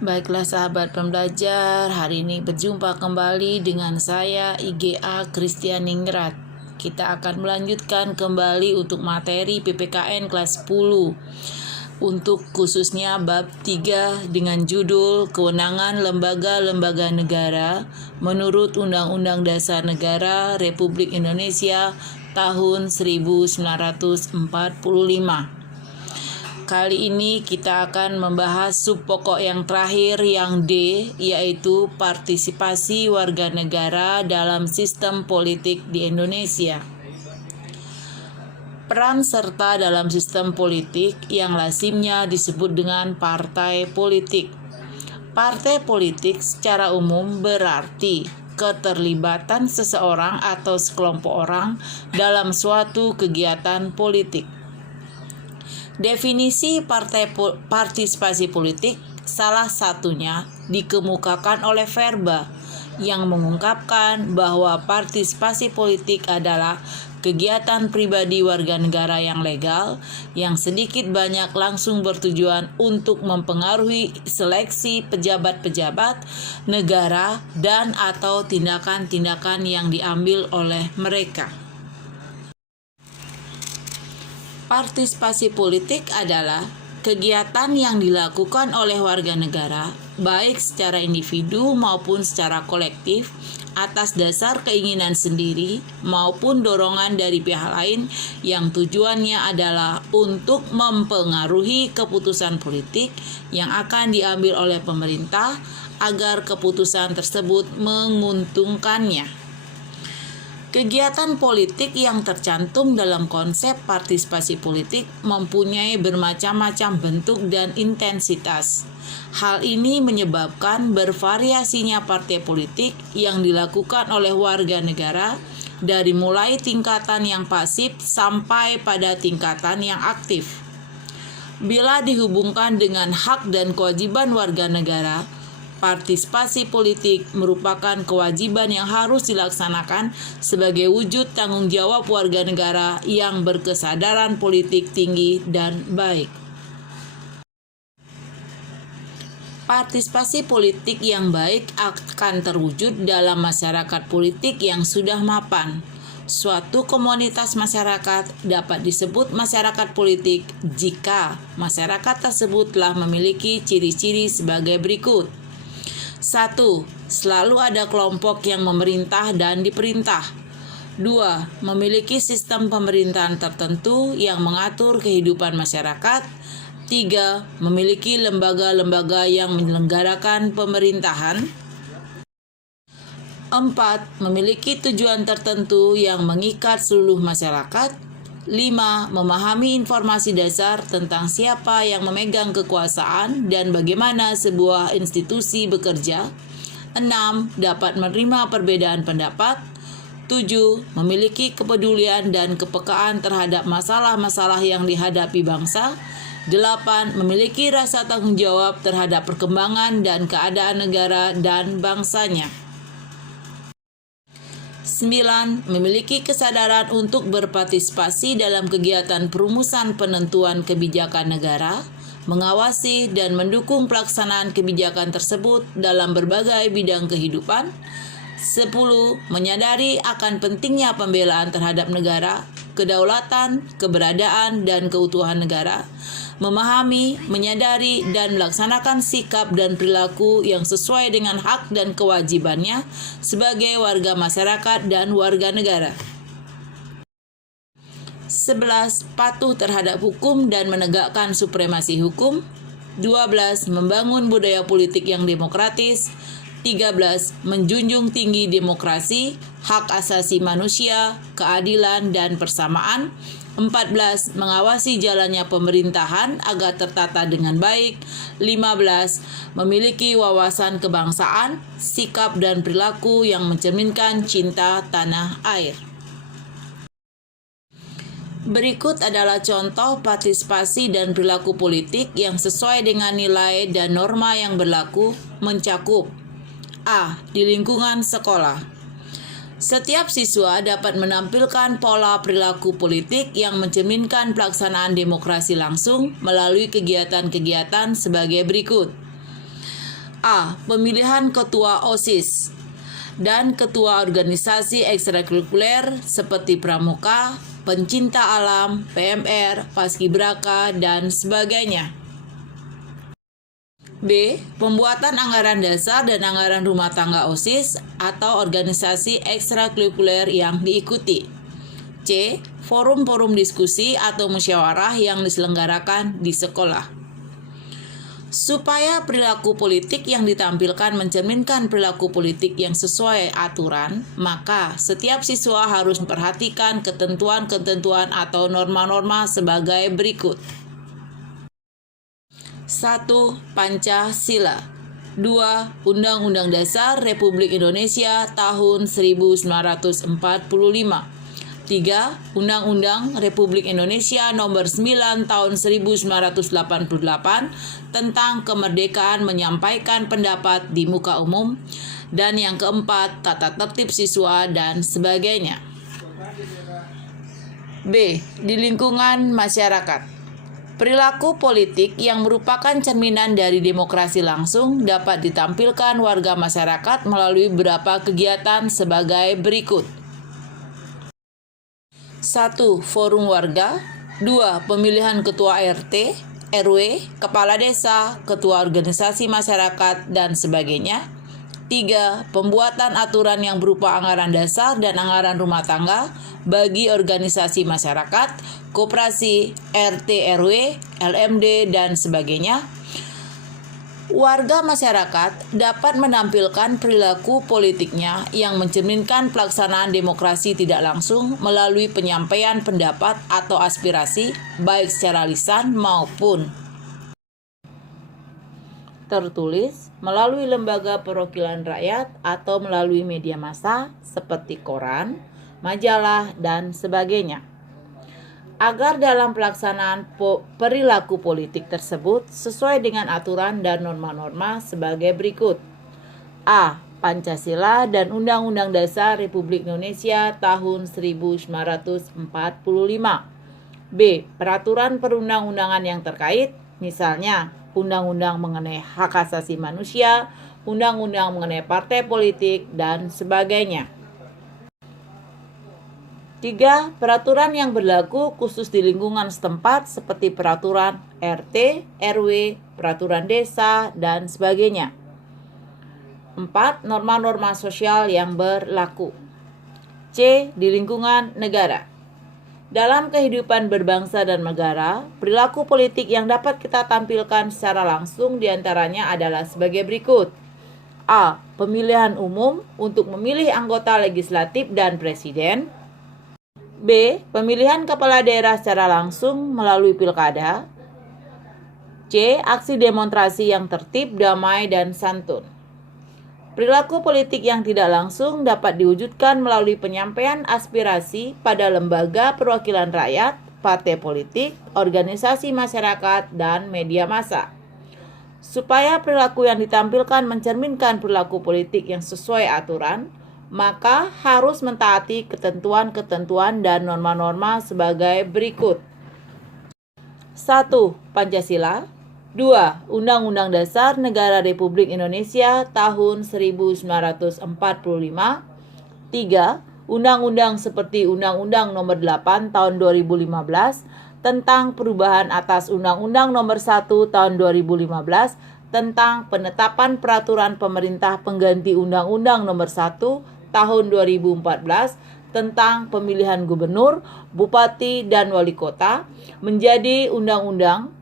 Baiklah sahabat pembelajar, hari ini berjumpa kembali dengan saya IGA Kristianingrat. Kita akan melanjutkan kembali untuk materi PPKN kelas 10. Untuk khususnya bab 3 dengan judul Kewenangan Lembaga-Lembaga Negara menurut Undang-Undang Dasar Negara Republik Indonesia tahun 1945. Kali ini kita akan membahas sub pokok yang terakhir yang D, yaitu partisipasi warga negara dalam sistem politik di Indonesia. Peran serta dalam sistem politik yang lazimnya disebut dengan partai politik. Partai politik secara umum berarti keterlibatan seseorang atau sekelompok orang dalam suatu kegiatan politik. Definisi partisipasi politik salah satunya dikemukakan oleh Verba yang mengungkapkan bahwa partisipasi politik adalah kegiatan pribadi warga negara yang legal yang sedikit banyak langsung bertujuan untuk mempengaruhi seleksi pejabat-pejabat negara dan atau tindakan-tindakan yang diambil oleh mereka. Partisipasi politik adalah kegiatan yang dilakukan oleh warga negara, baik secara individu maupun secara kolektif, atas dasar keinginan sendiri maupun dorongan dari pihak lain yang tujuannya adalah untuk mempengaruhi keputusan politik yang akan diambil oleh pemerintah agar keputusan tersebut menguntungkannya. Kegiatan politik yang tercantum dalam konsep partisipasi politik mempunyai bermacam-macam bentuk dan intensitas. Hal ini menyebabkan bervariasinya partai politik yang dilakukan oleh warga negara dari mulai tingkatan yang pasif sampai pada tingkatan yang aktif. Bila dihubungkan dengan hak dan kewajiban warga negara, partisipasi politik merupakan kewajiban yang harus dilaksanakan sebagai wujud tanggung jawab warga negara yang berkesadaran politik tinggi dan baik. Partisipasi politik yang baik akan terwujud dalam masyarakat politik yang sudah mapan. Suatu komunitas masyarakat dapat disebut masyarakat politik jika masyarakat tersebut telah memiliki ciri-ciri sebagai berikut. 1. Selalu ada kelompok yang memerintah dan diperintah. 2. Memiliki sistem pemerintahan tertentu yang mengatur kehidupan masyarakat. 3. Memiliki lembaga-lembaga yang menyelenggarakan pemerintahan. 4. Memiliki tujuan tertentu yang mengikat seluruh masyarakat. 5. Memahami informasi dasar tentang siapa yang memegang kekuasaan dan bagaimana sebuah institusi bekerja. 6. Dapat menerima perbedaan pendapat. 7. Memiliki kepedulian dan kepekaan terhadap masalah-masalah yang dihadapi bangsa. 8. Memiliki rasa tanggung jawab terhadap perkembangan dan keadaan negara dan bangsanya. 9. Memiliki kesadaran untuk berpartisipasi dalam kegiatan perumusan penentuan kebijakan negara, mengawasi dan mendukung pelaksanaan kebijakan tersebut dalam berbagai bidang kehidupan. 10. Menyadari akan pentingnya pembelaan terhadap negara, kedaulatan, keberadaan, dan keutuhan negara, memahami, menyadari, dan melaksanakan sikap dan perilaku yang sesuai dengan hak dan kewajibannya sebagai warga masyarakat dan warga negara. 11. Patuh terhadap hukum dan menegakkan supremasi hukum. 12. Membangun budaya politik yang demokratis. 13. Menjunjung tinggi demokrasi, hak asasi manusia, keadilan, dan persamaan. 14. Mengawasi jalannya pemerintahan agar tertata dengan baik. 15. Memiliki wawasan kebangsaan, sikap dan perilaku yang mencerminkan cinta tanah air. Berikut adalah contoh partisipasi dan perilaku politik yang sesuai dengan nilai dan norma yang berlaku mencakup: A. Di lingkungan sekolah. Setiap siswa dapat menampilkan pola perilaku politik yang mencerminkan pelaksanaan demokrasi langsung melalui kegiatan-kegiatan sebagai berikut. A. Pemilihan ketua OSIS dan ketua organisasi ekstrakurikuler seperti pramuka, pencinta alam, PMR, paskibraka, dan sebagainya. B. Pembuatan anggaran dasar dan anggaran rumah tangga OSIS atau organisasi ekstrakurikuler yang diikuti. C. Forum-forum diskusi atau musyawarah yang diselenggarakan di sekolah. Supaya perilaku politik yang ditampilkan mencerminkan perilaku politik yang sesuai aturan, maka setiap siswa harus memperhatikan ketentuan-ketentuan atau norma-norma sebagai berikut. 1. Pancasila. 2. Undang-Undang Dasar Republik Indonesia tahun 1945. 3. Undang-Undang Republik Indonesia Nomor 9 Tahun 1988 tentang kemerdekaan menyampaikan pendapat di muka umum. Dan yang keempat, tata tertib siswa dan sebagainya. B. Di lingkungan masyarakat. Perilaku politik yang merupakan cerminan dari demokrasi langsung dapat ditampilkan warga masyarakat melalui beberapa kegiatan sebagai berikut. 1. Forum warga. 2. Pemilihan ketua RT, RW, kepala desa, ketua organisasi masyarakat, dan sebagainya. 3. Pembuatan aturan yang berupa anggaran dasar dan anggaran rumah tangga bagi organisasi masyarakat, koperasi, RT, RW, LMD, dan sebagainya. Warga masyarakat dapat menampilkan perilaku politiknya yang mencerminkan pelaksanaan demokrasi tidak langsung melalui penyampaian pendapat atau aspirasi, baik secara lisan maupun tertulis, melalui lembaga perwakilan rakyat atau melalui media massa seperti koran, majalah, dan sebagainya. Agar dalam pelaksanaan perilaku politik tersebut sesuai dengan aturan dan norma-norma sebagai berikut. A. Pancasila dan Undang-Undang Dasar Republik Indonesia tahun 1945. B. Peraturan perundang-undangan yang terkait, misalnya Undang-Undang mengenai hak asasi manusia, Undang-Undang mengenai partai politik, dan sebagainya. 3. Peraturan yang berlaku khusus di lingkungan setempat seperti peraturan RT, RW, peraturan desa, dan sebagainya. 4. Norma-norma sosial yang berlaku. C. Di lingkungan negara. Dalam kehidupan berbangsa dan negara, perilaku politik yang dapat kita tampilkan secara langsung diantaranya adalah sebagai berikut. A. Pemilihan umum untuk memilih anggota legislatif dan presiden. B. Pemilihan kepala daerah secara langsung melalui pilkada. C. Aksi demonstrasi yang tertib, damai, dan santun. Perilaku politik yang tidak langsung dapat diwujudkan melalui penyampaian aspirasi pada lembaga perwakilan rakyat, partai politik, organisasi masyarakat, dan media massa. Supaya perilaku yang ditampilkan mencerminkan perilaku politik yang sesuai aturan, maka harus mentaati ketentuan-ketentuan dan norma-norma sebagai berikut. 1. Pancasila. 2. Undang-Undang Dasar Negara Republik Indonesia tahun 1945. 3. Undang-undang seperti Undang-Undang Nomor 8 Tahun 2015 tentang perubahan atas Undang-Undang Nomor 1 Tahun 2015 tentang penetapan peraturan pemerintah pengganti Undang-Undang Nomor 1 Tahun 2014 tentang pemilihan gubernur, bupati, dan wali kota menjadi Undang-Undang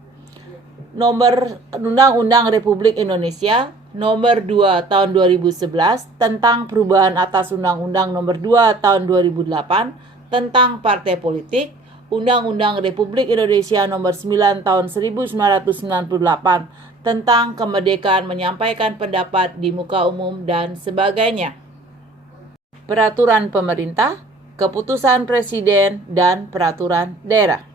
Republik Indonesia Nomor 2 Tahun 2011 tentang perubahan atas Undang-Undang Nomor 2 Tahun 2008 tentang partai politik, Undang-Undang Republik Indonesia Nomor 9 Tahun 1998 tentang kemerdekaan menyampaikan pendapat di muka umum, dan sebagainya. Peraturan pemerintah, keputusan presiden, dan peraturan daerah.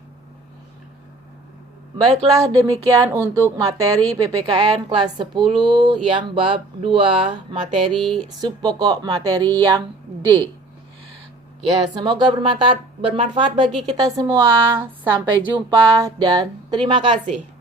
Baiklah, demikian untuk materi PPKN kelas 10 yang bab 2, materi subpokok materi yang D. Ya, semoga bermanfaat bagi kita semua. Sampai jumpa dan terima kasih.